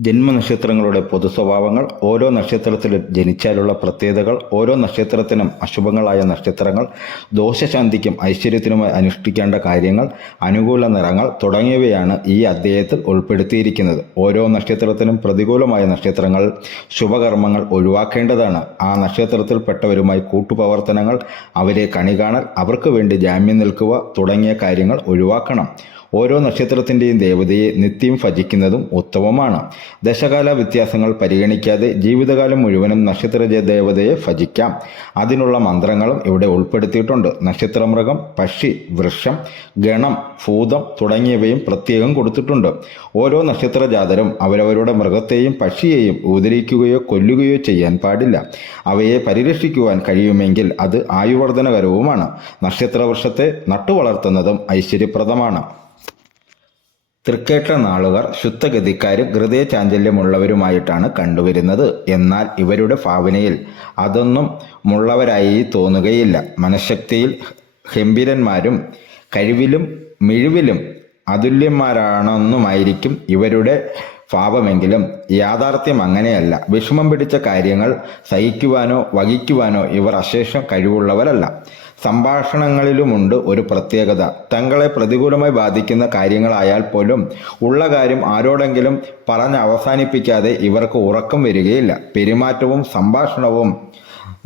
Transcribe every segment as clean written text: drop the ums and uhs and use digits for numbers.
ജന്മനക്ഷത്രങ്ങളുടെ പൊതുസ്വഭാവങ്ങൾ, ഓരോ നക്ഷത്രത്തിലും ജനിച്ചാലുള്ള പ്രത്യേകതകൾ, ഓരോ നക്ഷത്രത്തിനും അശുഭങ്ങളായ നക്ഷത്രങ്ങൾ, ദോഷശാന്തിക്കും ഐശ്വര്യത്തിനുമായി അനുഷ്ഠിക്കേണ്ട കാര്യങ്ങൾ, അനുകൂല നിറങ്ങൾ തുടങ്ങിയവയാണ് ഈ അധ്യായത്തിൽ ഉൾപ്പെടുത്തിയിരിക്കുന്നത്. ഓരോ നക്ഷത്രത്തിനും പ്രതികൂലമായ നക്ഷത്രങ്ങൾ, ശുഭകർമ്മങ്ങൾ ഒഴിവാക്കേണ്ടതാണ്. ആ നക്ഷത്രത്തിൽപ്പെട്ടവരുമായി കൂട്ടുപ്രവർത്തനങ്ങൾ, അവരെ കണികാണൽ, അവർക്ക് വേണ്ടി ജാമ്യം നിൽക്കുക തുടങ്ങിയ കാര്യങ്ങൾ ഒഴിവാക്കണം. ഓരോ നക്ഷത്രത്തിൻ്റെയും ദേവതയെ നിത്യം ഭജിക്കുന്നതും ഉത്തമമാണ്. ദശകാല വ്യത്യാസങ്ങൾ പരിഗണിക്കാതെ ജീവിതകാലം മുഴുവനും നക്ഷത്ര ദേവതയെ ഭജിക്കാം. അതിനുള്ള മന്ത്രങ്ങളും ഇവിടെ ഉൾപ്പെടുത്തിയിട്ടുണ്ട്. നക്ഷത്രമൃഗം, പക്ഷി, വൃക്ഷം, ഗണം, ഭൂതം തുടങ്ങിയവയും പ്രത്യേകം കൊടുത്തിട്ടുണ്ട്. ഓരോ നക്ഷത്രജാതരും അവരവരുടെ മൃഗത്തെയും പക്ഷിയെയും ഉപദ്രവിക്കുകയോ കൊല്ലുകയോ ചെയ്യാൻ പാടില്ല. അവയെ പരിരക്ഷിക്കുവാൻ കഴിയുമെങ്കിൽ അത് ആയുവർദ്ധനകരവുമാണ്. നക്ഷത്രവൃക്ഷത്തെ നട്ടുവളർത്തുന്നതും ഐശ്വര്യപ്രദമാണ്. തൃക്കേട്ട നാളുകാർ ശുദ്ധഗതിക്കാരും ഹൃദയചാഞ്ചല്യമുള്ളവരുമായിട്ടാണ് കണ്ടുവരുന്നത്. എന്നാൽ ഇവരുടെ ഭാവനയിൽ അതൊന്നും മുള്ളവരായി തോന്നുകയില്ല. മനഃശക്തിയിൽ ഗംഭീരന്മാരും കഴിവിലും മിഴിവിലും അതുല്യന്മാരാണെന്നുമായിരിക്കും ഇവരുടെ ഭാവമെങ്കിലും യാഥാർത്ഥ്യം അങ്ങനെയല്ല. വിഷമം പിടിച്ച കാര്യങ്ങൾ സഹിക്കുവാനോ വഹിക്കുവാനോ ഇവർ അശേഷം കഴിവുള്ളവരല്ല. സംഭാഷണങ്ങളിലുമുണ്ട് ഒരു പ്രത്യേകത. തങ്ങളെ പ്രതികൂലമായി ബാധിക്കുന്ന കാര്യങ്ങളായാൽ പോലും ഉള്ള കാര്യം ആരോടെങ്കിലും പറഞ്ഞ് അവസാനിപ്പിക്കാതെ ഇവർക്ക് ഉറക്കം വരികയില്ല. പെരുമാറ്റവും സംഭാഷണവും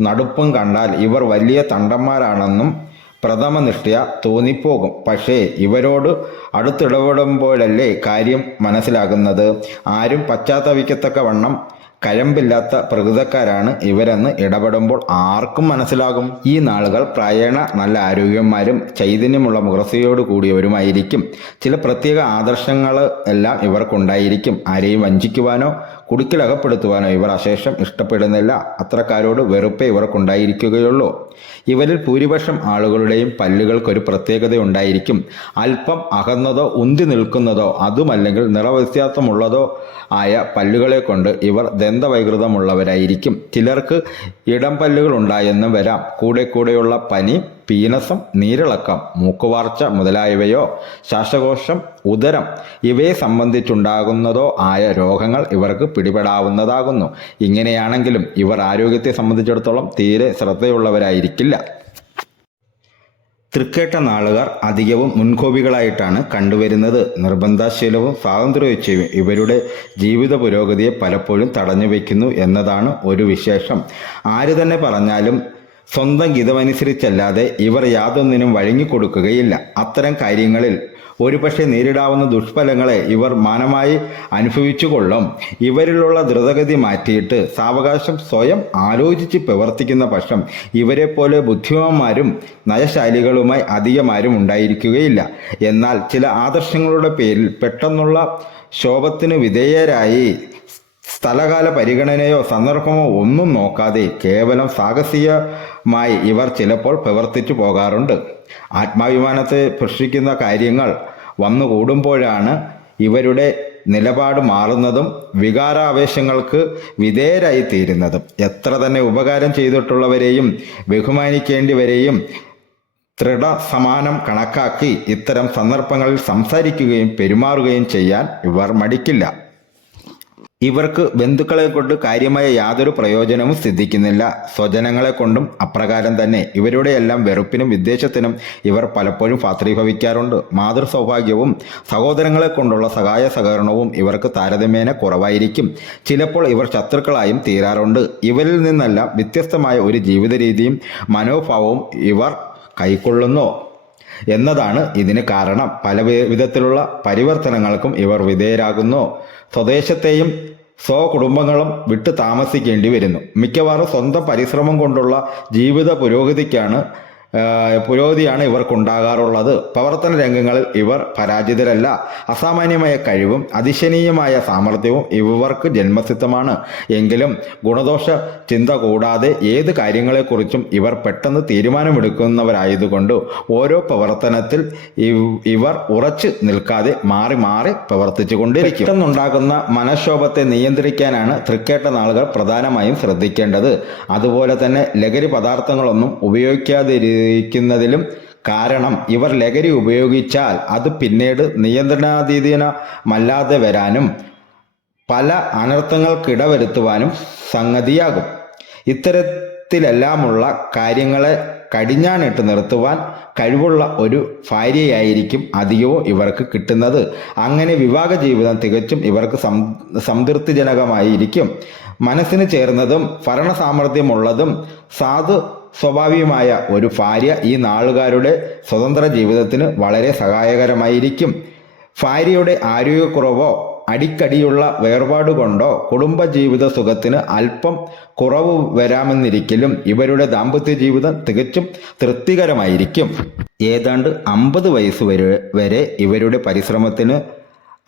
നടുപ്പും കണ്ടാൽ ഇവർ വലിയ തണ്ടന്മാരാണെന്നും പ്രഥമനിഷ്ഠയാ തോന്നിപ്പോകും. പക്ഷേ ഇവരോട് അടുത്തിടപെടുമ്പോഴല്ലേ കാര്യം മനസ്സിലാകുന്നത്. ആരും പശ്ചാത്തപിക്കത്തക്കവണ്ണം കഴമ്പില്ലാത്ത പ്രകൃതക്കാരാണ് ഇവരെന്ന് ഇടപെടുമ്പോൾ ആർക്കും മനസ്സിലാകും. ഈ നാളുകൾ പ്രായേണ നല്ല ആരോഗ്യന്മാരും ചൈതന്യമുള്ള മുഖസയോട് കൂടിയവരുമായിരിക്കും. ചില പ്രത്യേക ആദർശങ്ങൾ എല്ലാം ഇവർക്കുണ്ടായിരിക്കും. ആരെയും വഞ്ചിക്കുവാനോ കുടുക്കിലകപ്പെടുത്തുവാനോ ഇവർ അശേഷം ഇഷ്ടപ്പെടുന്നില്ല. അത്രക്കാരോട് വെറുപ്പേ ഇവർക്കുണ്ടായിരിക്കുകയുള്ളൂ. ഇവരിൽ ഭൂരിപക്ഷം ആളുകളുടെയും പല്ലുകൾക്കൊരു പ്രത്യേകതയുണ്ടായിരിക്കും. അല്പം അകന്നതോ ഉന്തി നിൽക്കുന്നതോ അതുമല്ലെങ്കിൽ നിറവ്യത്യാസമുള്ളതോ ആയ പല്ലുകളെ കൊണ്ട് ഇവർ ദന്തവൈകൃതമുള്ളവരായിരിക്കും. ചിലർക്ക് ഇടം പല്ലുകൾ ഉണ്ടായെന്ന് വരാം. കൂടെയുള്ള പനി, പീനസം, നീരിളക്കം, മൂക്കുവാർച്ച മുതലായവയോ ശ്വാസകോശം, ഉദരം ഇവയെ സംബന്ധിച്ചുണ്ടാകുന്നതോ ആയ രോഗങ്ങൾ ഇവർക്ക് പിടിപെടാവുന്നതാകുന്നു. ഇങ്ങനെയാണെങ്കിലും ഇവർ ആരോഗ്യത്തെ സംബന്ധിച്ചിടത്തോളം തീരെ ശ്രദ്ധയുള്ളവരായിരിക്കില്ല. തൃക്കേട്ട നാളുകാർ അധികവും മുൻകോപികളായിട്ടാണ് കണ്ടുവരുന്നത്. നിർബന്ധശീലവും സ്വാതന്ത്ര്യവും ഇവരുടെ ജീവിത പുരോഗതിയെ പലപ്പോഴും തടഞ്ഞു വയ്ക്കുന്നു എന്നതാണ് ഒരു വിശേഷം. ആര് തന്നെ പറഞ്ഞാലും സ്വന്തം ഗിതമനുസരിച്ചല്ലാതെ ഇവർ യാതൊന്നിനും വഴങ്ങിക്കൊടുക്കുകയില്ല. അത്തരം കാര്യങ്ങളിൽ ഒരുപക്ഷെ നേരിടാവുന്ന ദുഷ്ഫലങ്ങളെ ഇവർ മാനമായി അനുഭവിച്ചുകൊള്ളും. ഇവരിലുള്ള ദ്രുതഗതി മാറ്റിയിട്ട് സാവകാശം സ്വയം ആലോചിച്ച് പ്രവർത്തിക്കുന്ന പക്ഷം ഇവരെ പോലെ ബുദ്ധിമാന്മാരും നയശാലികളുമായി അധികമാരും ഉണ്ടായിരിക്കുകയില്ല. എന്നാൽ ചില ആദർശങ്ങളുടെ പേരിൽ പെട്ടെന്നുള്ള ശോഭത്തിന് വിധേയരായി സ്ഥലകാല പരിഗണനയോ സന്ദർഭമോ ഒന്നും നോക്കാതെ കേവലം സാഹസികമായി ഇവർ ചിലപ്പോൾ പ്രവർത്തിച്ചു പോകാറുണ്ട്. ആത്മാഭിമാനത്തെ സ്പർശിക്കുന്ന കാര്യങ്ങൾ വന്നുകൂടുമ്പോഴാണ് ഇവരുടെ നിലപാട് മാറുന്നതും വികാരാവേശങ്ങൾക്ക് വിധേയരായി തീരുന്നതും. എത്ര തന്നെ ഉപകാരം ചെയ്തിട്ടുള്ളവരെയും ബഹുമാനിക്കേണ്ടിവരെയും ദൃഢസമാനം കണക്കാക്കി ഇത്തരം സന്ദർഭങ്ങളിൽ സംസാരിക്കുകയും പെരുമാറുകയും ചെയ്യാൻ ഇവർ മടിക്കില്ല. ഇവർക്ക് ബന്ധുക്കളെ കൊണ്ട് കാര്യമായ യാതൊരു പ്രയോജനവും സിദ്ധിക്കുന്നില്ല. സ്വജനങ്ങളെ കൊണ്ടും അപ്രകാരം തന്നെ. ഇവരുടെയെല്ലാം വെറുപ്പിനും വിദ്വേഷത്തിനും ഇവർ പലപ്പോഴും പാത്രീഭവിക്കാറുണ്ട്. മാതൃസൗഭാഗ്യവും സഹോദരങ്ങളെ കൊണ്ടുള്ള സഹായ സഹകരണവും ഇവർക്ക് താരതമ്യേന കുറവായിരിക്കും. ചിലപ്പോൾ ഇവർ ശത്രുക്കളായും തീരാറുണ്ട്. ഇവരിൽ നിന്നെല്ലാം വ്യത്യസ്തമായ ഒരു ജീവിത രീതിയും മനോഭാവവും ഇവർ കൈക്കൊള്ളുന്നു എന്നതാണ് ഇതിന് കാരണം. പല വിധത്തിലുള്ള പരിവർത്തനങ്ങൾക്കും ഇവർ വിധേയരാകുന്നു. സ്വദേശത്തെയും സ്വകുടുംബങ്ങളും വിട്ട് താമസിക്കേണ്ടി വരുന്നു. മിക്കവാറും സ്വന്തം പരിശ്രമം കൊണ്ടുള്ള ജീവിത പുരോഗതിയാണ് ഇവർക്കുണ്ടാകാറുള്ളത്. പ്രവർത്തന രംഗങ്ങളിൽ ഇവർ പരാജിതരല്ല. അസാമാന്യമായ കഴിവും അതിശയനീയമായ സാമർഥ്യവും ഇവർക്ക് ജന്മസിദ്ധമാണ്. എങ്കിലും ഗുണദോഷ ചിന്ത കൂടാതെ ഏത് കാര്യങ്ങളെക്കുറിച്ചും ഇവർ പെട്ടെന്ന് തീരുമാനമെടുക്കുന്നവരായതുകൊണ്ട് ഓരോ പ്രവർത്തനത്തിൽ ഇവർ ഉറച്ചു നിൽക്കാതെ മാറി മാറി പ്രവർത്തിച്ചു കൊണ്ടിരിക്കും. പെട്ടെന്നുണ്ടാകുന്ന മനഃക്ഷോഭത്തെ നിയന്ത്രിക്കാനാണ് തൃക്കേട്ട നാളുകൾ പ്രധാനമായും ശ്രദ്ധിക്കേണ്ടത്. അതുപോലെ തന്നെ ലഹരി പദാർത്ഥങ്ങളൊന്നും ഉപയോഗിക്കാതിരിക്കുന്നതിലും കാരണം ഇവർ ലഹരി ഉപയോഗിച്ചാൽ അത് പിന്നീട് നിയന്ത്രണാതീതമല്ലാതെ വരാനും പല അനർത്ഥങ്ങൾക്കിടവരുത്തുവാനും സംഗതിയാകും. ഇത്തരത്തിലെല്ലാമുള്ള കാര്യങ്ങളെ കടിഞ്ഞാണിട്ട് നിർത്തുവാൻ കഴിവുള്ള ഒരു ഭാര്യയായിരിക്കും അധികവും ഇവർക്ക് കിട്ടുന്നത്. അങ്ങനെ വിവാഹ ജീവിതം തികച്ചും ഇവർക്ക് സംതൃപ്തിജനകമായിരിക്കും. മനസ്സിന് ചേർന്നതും ഭരണസാമർഥ്യമുള്ളതും സാധു സ്വഭാവിയുമായ ഒരു ഭാര്യ ഈ നാളുകാരുടെ സ്വതന്ത്ര ജീവിതത്തിന് വളരെ സഹായകരമായിരിക്കും. ഭാര്യയുടെ ആരോഗ്യക്കുറവോ അടിക്കടിയുള്ള വേർപാടുകൊണ്ടോ കുടുംബജീവിത സുഖത്തിന് അല്പം കുറവ് വരാമെന്നിരിക്കലും ഇവരുടെ ദാമ്പത്യ ജീവിതം തികച്ചും തൃപ്തികരമായിരിക്കും. ഏതാണ്ട് 50 വയസ്സ് വരെ ഇവരുടെ പരിശ്രമത്തിന്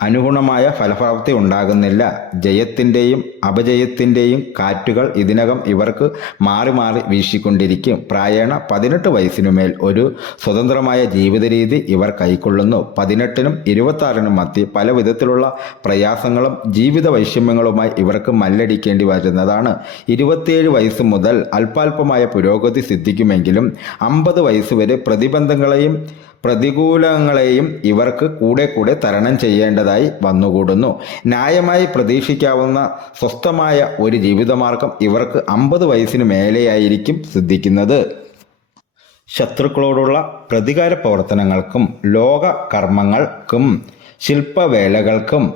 അനുഗുണമായ ഫലപ്രാപ്തി ഉണ്ടാകുന്നില്ല. ജയത്തിൻ്റെയും അപജയത്തിൻ്റെയും കാറ്റുകൾ ഇതിനകം ഇവർക്ക് മാറി മാറി വീശിക്കൊണ്ടിരിക്കും. പ്രായേണ 18 വയസ്സിനുമേൽ ഒരു സ്വതന്ത്രമായ ജീവിത രീതി ഇവർ കൈക്കൊള്ളുന്നു. 18നും 26നും മധ്യേ പല വിധത്തിലുള്ള പ്രയാസങ്ങളും ജീവിത വൈഷമ്യങ്ങളുമായി ഇവർക്ക് മല്ലടിക്കേണ്ടി വരുന്നതാണ്. 27 വയസ്സ് മുതൽ അല്പാൽപമായ പുരോഗതി സിദ്ധിക്കുമെങ്കിലും 50 വയസ്സ് വരെ പ്രതിബന്ധങ്ങളെയും പ്രതികൂലങ്ങളെയും ഇവർക്ക് കൂടെ തരണം ചെയ്യേണ്ടതായി വന്നുകൂടുന്നു. ന്യായമായി പ്രതീക്ഷിക്കാവുന്ന സ്വസ്ഥമായ ഒരു ജീവിതമാർഗം ഇവർക്ക് 50 വയസ്സിന് മേലെയായിരിക്കും സിദ്ധിക്കുന്നത്. ശത്രുക്കളോടുള്ള പ്രതികാര പ്രവർത്തനങ്ങൾക്കും ലോക കർമ്മങ്ങൾക്കും ശില്പവേലകൾക്കും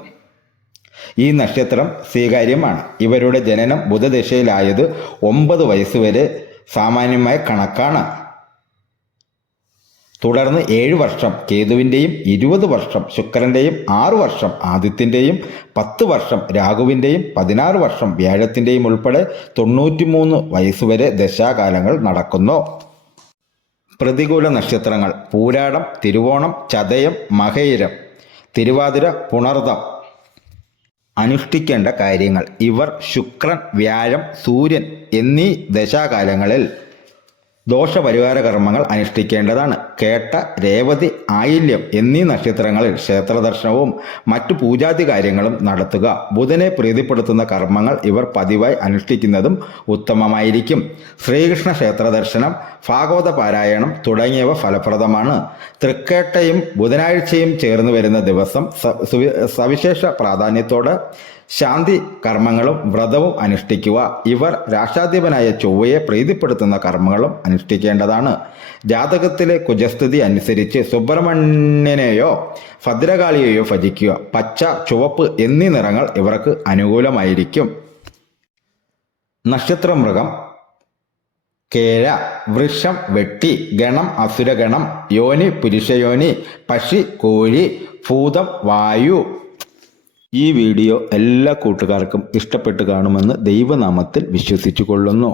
ഈ നക്ഷത്രം സ്വീകാര്യമാണ്. ഇവരുടെ ജനനം ബുധദശയിലായത് 9 വയസ്സ് വരെ സാമാന്യമായ കണക്കാണ്. തുടർന്ന് 7 വർഷം കേതുവിൻ്റെയും 20 വർഷം ശുക്രൻ്റെയും 6 വർഷം ആദിത്യൻ്റെയും 10 വർഷം രാഹുവിൻ്റെയും 16 വർഷം വ്യാഴത്തിൻ്റെയും ഉൾപ്പെടെ 93 വയസ്സുവരെ ദശാകാലങ്ങൾ നടക്കുന്നു. പ്രതികൂല നക്ഷത്രങ്ങൾ: പൂരാടം, തിരുവോണം, ചതയം, മകയിരം, തിരുവാതിര, പുണർദം. അനുഷ്ഠിക്കേണ്ട കാര്യങ്ങൾ: ഇവർ ശുക്രൻ, വ്യാഴം, സൂര്യൻ എന്നീ ദശാകാലങ്ങളിൽ ദോഷപരിഹാര കർമ്മങ്ങൾ അനുഷ്ഠിക്കേണ്ടതാണ്. കേട്ട, രേവതി, ആയില്യം എന്നീ നക്ഷത്രങ്ങളിൽ ക്ഷേത്രദർശനവും മറ്റു പൂജാതി കാര്യങ്ങളും നടത്തുക. ബുധനെ പ്രീതിപ്പെടുത്തുന്ന കർമ്മങ്ങൾ ഇവർ പതിവായി അനുഷ്ഠിക്കുന്നതും ഉത്തമമായിരിക്കും. ശ്രീകൃഷ്ണ ക്ഷേത്ര ദർശനം, ഭാഗവത പാരായണം തുടങ്ങിയവ ഫലപ്രദമാണ്. തൃക്കേട്ടയും ബുധനാഴ്ചയും ചേർന്ന് വരുന്ന ദിവസം സവിശേഷ പ്രാധാന്യത്തോടെ ശാന്തി കർമ്മങ്ങളും വ്രതവും അനുഷ്ഠിക്കുക. ഇവർ രാഷ്ട്രാധിപനായ ചൊവ്വയെ പ്രീതിപ്പെടുത്തുന്ന കർമ്മങ്ങളും അനുഷ്ഠിക്കേണ്ടതാണ്. ജാതകത്തിലെ കുജസ്ഥിതി അനുസരിച്ച് സുബ്രഹ്മണ്യനെയോ ഭദ്രകാളിയെയോ ഭജിക്കുക. പച്ച, ചുവപ്പ് എന്നീ നിറങ്ങൾ ഇവർക്ക് അനുകൂലമായിരിക്കും. നക്ഷത്രമൃഗം: കേഴ, വൃഷം, വെട്ടി, ഗണം അസുരഗണം, യോനി പുരുഷയോനി, പക്ഷി, കോഴി, ഭൂതം, വായു. ഈ വീഡിയോ എല്ലാ കൂട്ടുകാർക്കും ഇഷ്ടപ്പെട്ട് കാണുമെന്ന് ദൈവനാമത്തിൽ വിശ്വസിച്ചു കൊള്ളുന്നു.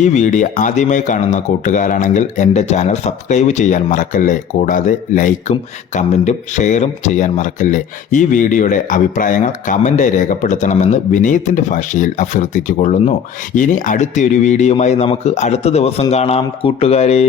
ഈ വീഡിയോ ആദ്യമായി കാണുന്ന കൂട്ടുകാരാണെങ്കിൽ എൻ്റെ ചാനൽ സബ്സ്ക്രൈബ് ചെയ്യാൻ മറക്കല്ലേ. കൂടാതെ ലൈക്കും കമൻറ്റും ഷെയറും ചെയ്യാൻ മറക്കല്ലേ. ഈ വീഡിയോയുടെ അഭിപ്രായങ്ങൾ കമൻ്റായി രേഖപ്പെടുത്തണമെന്ന് വിനയത്തിൻ്റെ ഭാഷയിൽ അഭ്യർത്ഥിച്ചു കൊള്ളുന്നു. ഇനി അടുത്തൊരു വീഡിയോയുമായി നമുക്ക് അടുത്ത ദിവസം കാണാം കൂട്ടുകാരെ.